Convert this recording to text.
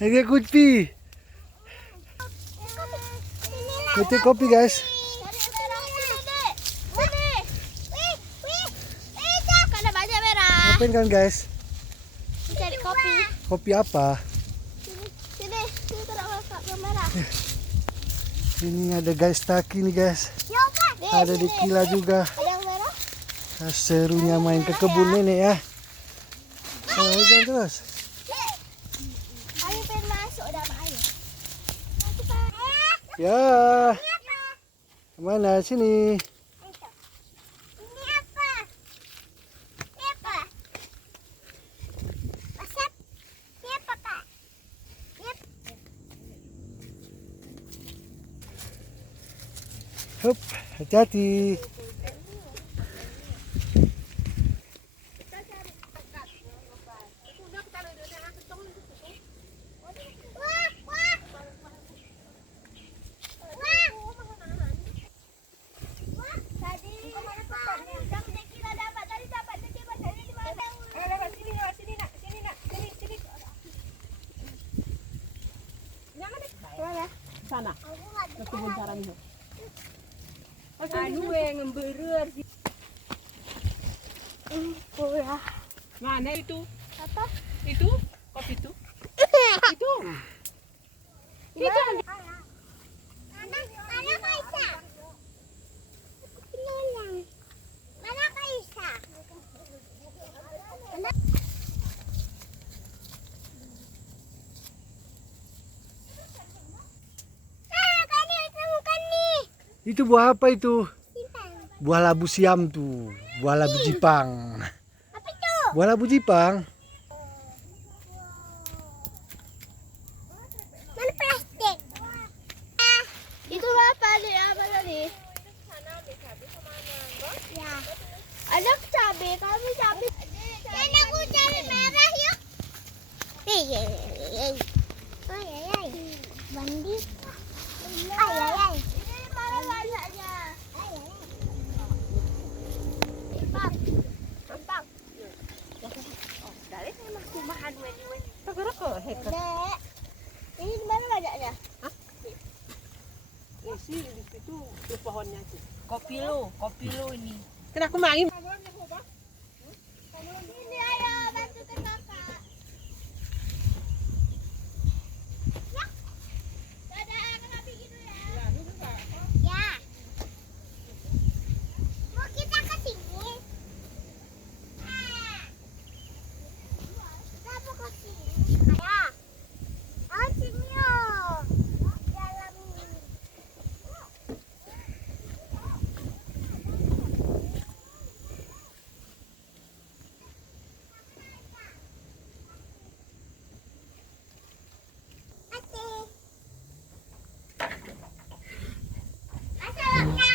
Ini kopi. Itu kopi guys. Ada banyak merah. Ngapain kan guys? Cari kopi. Kopi apa? Sini taruh merah. Ini ada guys taki nih guys. Ada di Kila juga. Ada yang merah? Serunya main ke kebun nenek ya. Oh, jalan terus. Ayo pengen masuk udah ayo. Ya. Kemana sini? Ini apa? Ini apa? Pasap. Ini apa kak? Hup, hati-hati. Sana ke kebun sarang itu. Anu yang ngemberer sih. Mana itu? Apa? Itu kopi itu. Itu. Itu. Mana Kaisa? Mana Kaisa? Itu buah apa itu? Buah labu siam tuh. Buah labu Jipang. Apa itu? Buah labu Jipang. Mana plastik? Itu apa nih? Apa tadi? Ya. Ada cabai, kami cabai. Dan aku cari merah yuk. Bandi. Ay. Ini mana banyaknya? Bang. Dari memang kumahan wen. Tegara ke heket. Dek. Ini di mana banyaknya? Isi di situ tuh pohonnya sih. Kopi lo ini. Kan aku main. Ini ayo bantu kakak. Ya. Dadah, kakak pergi dulu ya. Ya. Mau kita ke sini? Kita mau ke sini. Ya. Oh, sini yuk. Dalam ini. Masalahnya.